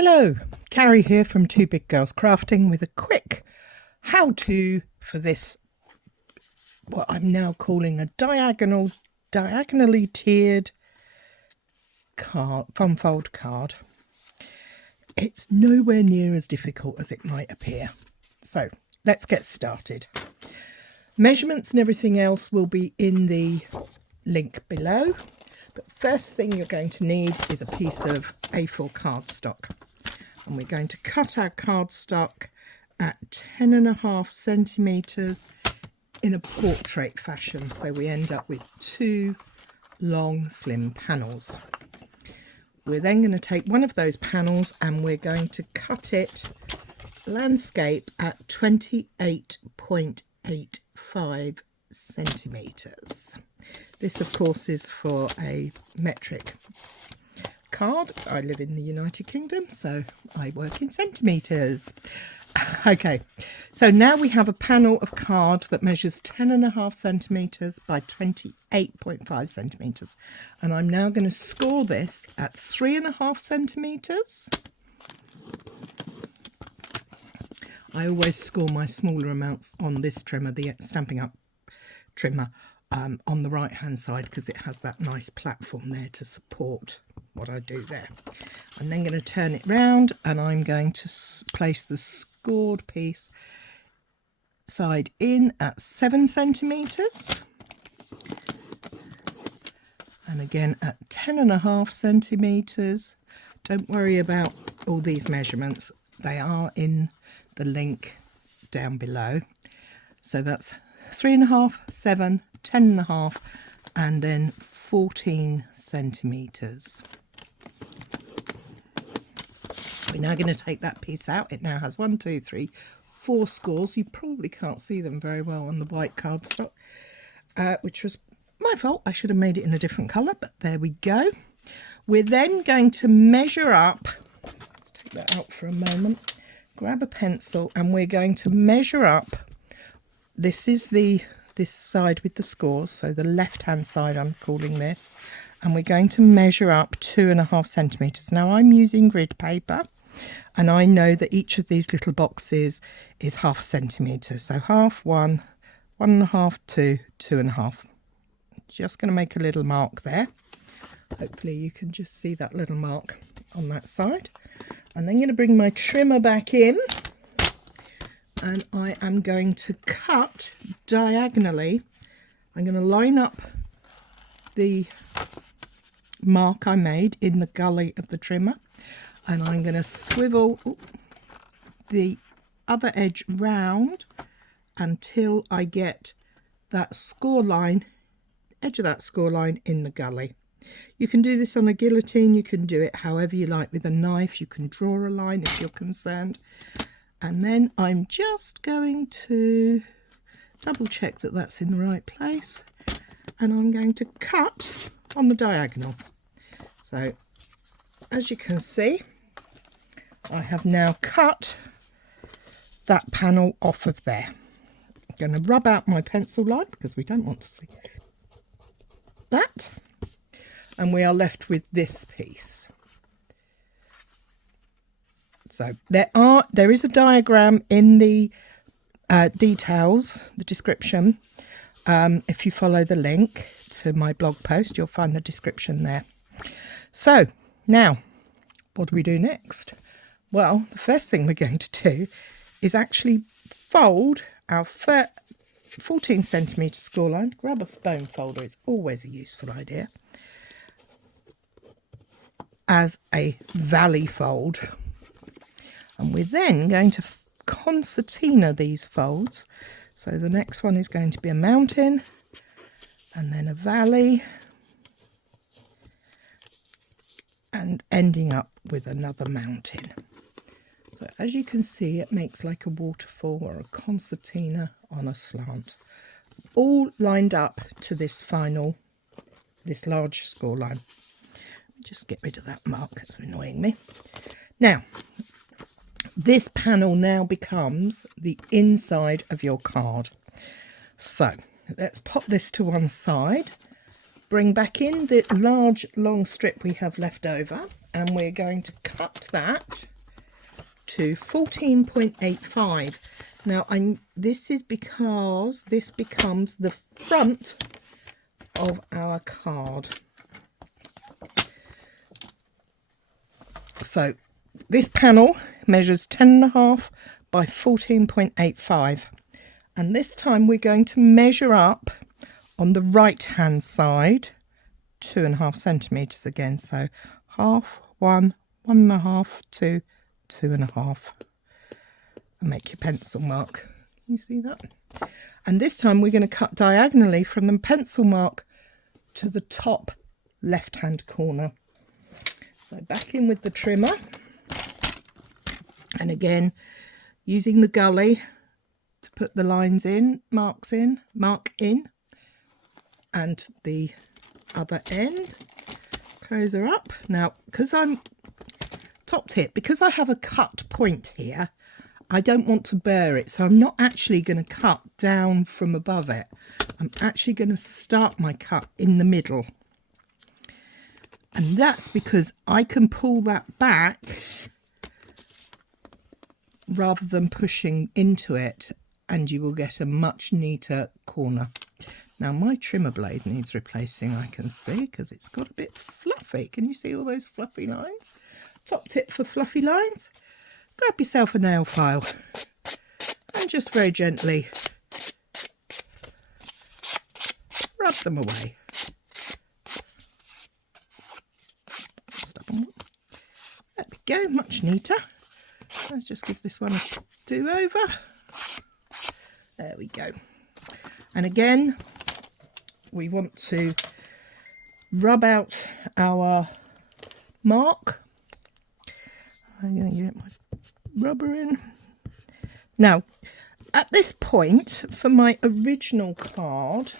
Hello, Carrie here from Two Big Girls Crafting with a quick how-to for this, what I'm now calling a diagonally tiered card, fun fold card. It's nowhere near as difficult as it might appear. So let's get started. Measurements and everything else will be in the link below. But first thing you're going to need is a piece of A4 cardstock. And we're going to cut our cardstock at 10.5 centimetres in a portrait fashion. So we end up with two long slim panels. We're then going to take one of those panels and we're going to cut it landscape at 28.85 centimetres. This of course is for a metric card. I live in the United Kingdom, so I work in centimetres. Okay, so now we have a panel of card that measures 10.5 centimetres by 28.5 centimetres, and I'm now going to score this at 3.5 centimetres. I always score my smaller amounts on this trimmer, the Stampin' Up trimmer, on the right hand side because it has that nice platform there to support what I do there. I'm then going to turn it round and I'm going to place the scored piece side in at 7 centimetres and again at 10.5 centimetres. Don't worry about all these measurements, they are in the link down below. So that's 3.5, 7, 10.5 and then 14 centimetres. We're now going to take that piece out. It now has 4 scores. You probably can't see them very well on the white cardstock, which was my fault. I should have made it in a different colour, but there we go. We're then going to measure up. Let's take that out for a moment. Grab a pencil and we're going to measure up. This is this side with the scores, so the left hand side I'm calling this, and we're going to measure up 2.5 centimetres. Now I'm using grid paper and I know that each of these little boxes is 0.5 centimetre, so half, 1, 1.5, 2, 2.5. Just going to make a little mark there. Hopefully you can just see that little mark on that side. I'm then going to bring my trimmer back in and I am going to cut diagonally. I'm going to line up the mark I made in the gully of the trimmer and I'm going to swivel the other edge round until I get that score line, edge of that score line in the gully. You can do this on a guillotine, you can do it however you like with a knife, you can draw a line if you're concerned. And then I'm just going to double check that that's in the right place and I'm going to cut on the diagonal. So as you can see, I have now cut that panel off of there. I'm going to rub out my pencil line because we don't want to see that. And we are left with this piece. So there is a diagram in the details, the description. If you follow the link to my blog post, you'll find the description there. So now, what do we do next? Well, the first thing we're going to do is actually fold our 14 centimetre score line. Grab a bone folder, it's always a useful idea, as a valley fold. And we're then going to concertina these folds. So the next one is going to be a mountain and then a valley and ending up with another mountain. So as you can see, it makes like a waterfall or a concertina on a slant, all lined up to this large score line. Just get rid of that mark, that's annoying me. Now, this panel now becomes the inside of your card. So let's pop this to one side, bring back in the large long strip we have left over and we're going to cut that to 14.85. Now this is because this becomes the front of our card. So this panel measures 10.5 by 14.85, and this time we're going to measure up on the right hand side 2.5 centimeters again, so half, 1, 1.5, 2, 2.5, and make your pencil mark. You see that? And this time we're going to cut diagonally from the pencil mark to the top left hand corner. So back in with the trimmer, and again using the gully to put the lines in, mark in, and the other end, close her up. Now, because I'm top tip, because I have a cut point here, I don't want to burr it, so I'm not actually going to cut down from above it. I'm actually going to start my cut in the middle. And that's because I can pull that back rather than pushing into it, and you will get a much neater corner. Now my trimmer blade needs replacing, I can see, because it's got a bit fluffy. Can you see all those fluffy lines? Top tip for fluffy lines: grab yourself a nail file and just very gently rub them away. Stubborn one. There we go, much neater. Let's just give this one a do-over. There we go. And again, we want to rub out our mark. I'm going to get my rubber in. Now, at this point, for my original card,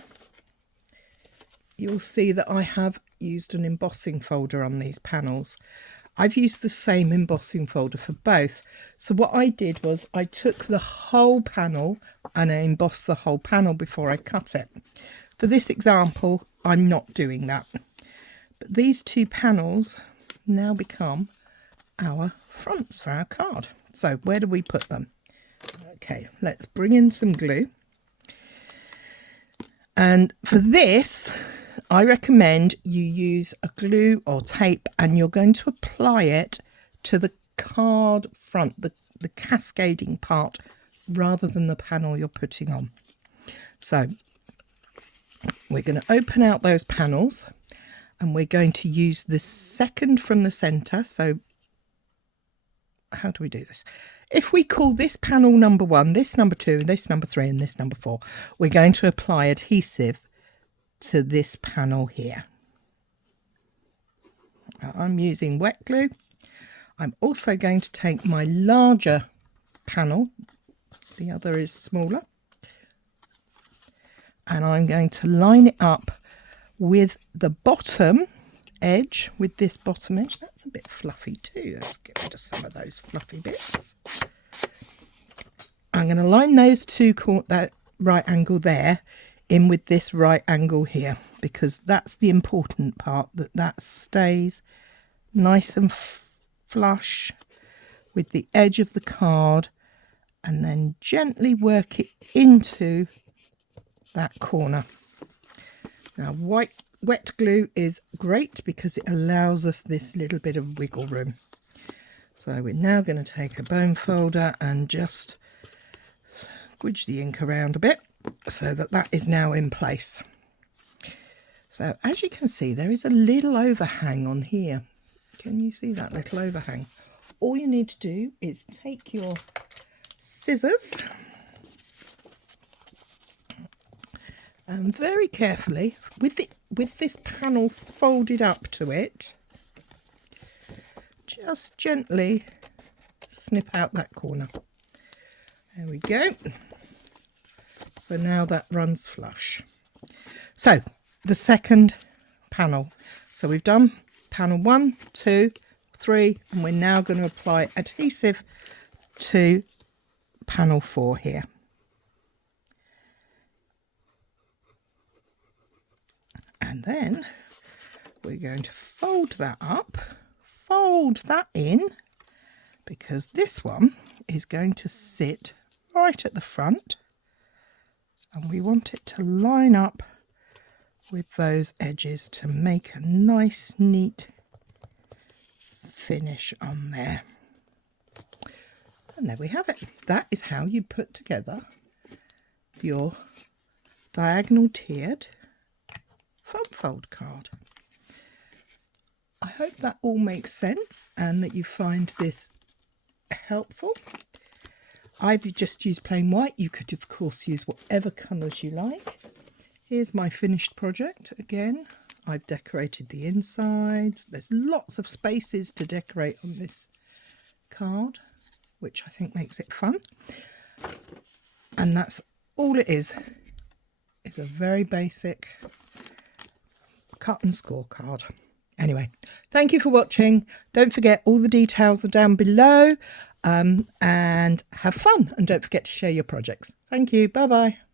you'll see that I have used an embossing folder on these panels. I've used the same embossing folder for both. So what I did was I took the whole panel and I embossed the whole panel before I cut it. For this example, I'm not doing that. But these two panels now become our fronts for our card. So where do we put them? Okay, let's bring in some glue. And for this, I recommend you use a glue or tape, and you're going to apply it to the card front, the cascading part, rather than the panel you're putting on. So we're going to open out those panels, and we're going to use the second from the centre. So how do we do this? If we call this panel number 1, this number 2, this number 3, and this number 4, we're going to apply adhesive to this panel here. Now, I'm using wet glue. I'm also going to take my larger panel, the other is smaller, and I'm going to line it up with the bottom edge, with this bottom edge. That's a bit fluffy too. Let's get rid of some of those fluffy bits. I'm going to line those two, that right angle there, in with this right angle here, because that's the important part, that stays nice and flush with the edge of the card, and then gently work it into that corner. Now wet glue is great because it allows us this little bit of wiggle room. So we're now going to take a bone folder and just squidge the ink around a bit, so that is now in place. So as you can see, there is a little overhang on here. Can you see that little overhang? All you need to do is take your scissors and very carefully, with this panel folded up to it, just gently snip out that corner. There we go. So now that runs flush. So the second panel. So we've done panel 1, 2, 3, and we're now going to apply adhesive to panel 4 here. And then we're going to fold that up fold that in, because this one is going to sit right at the front and we want it to line up with those edges to make a nice neat finish on there. And there we have it. That is how you put together your diagonal tiered front fold card. I hope that all makes sense and that you find this helpful. I've just used plain white. You could of course use whatever colours you like. Here's my finished project again. I've decorated the insides. There's lots of spaces to decorate on this card, which I think makes it fun. And that's all it is. It's a very basic cut and score card. Anyway, thank you for watching. Don't forget, all the details are down below, and have fun, and don't forget to share your projects. Thank you. Bye bye.